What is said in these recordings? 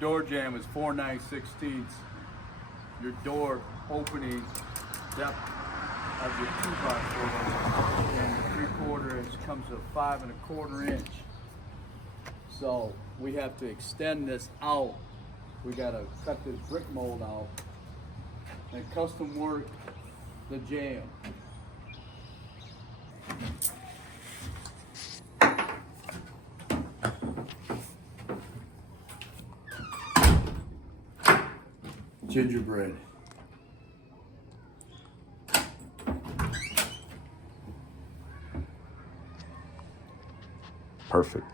door jamb is 4 9/16. Your door opening depth of your 2x4 and 3/4 inch comes to 5 1/4 inch. So we have to extend this out. We gotta cut this brick mold out and custom work the jamb. Gingerbread. Perfect.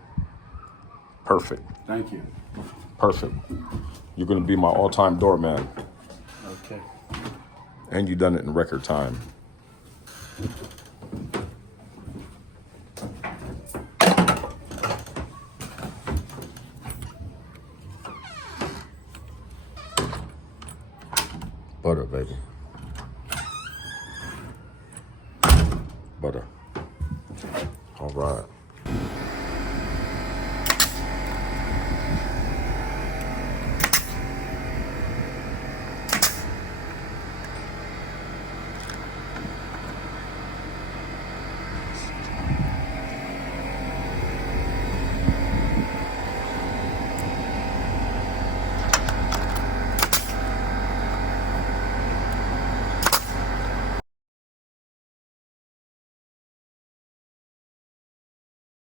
Perfect. Thank you. Perfect. You're gonna be my all-time doorman. Okay. And you done it in record time. Butter, baby. Butter. All right.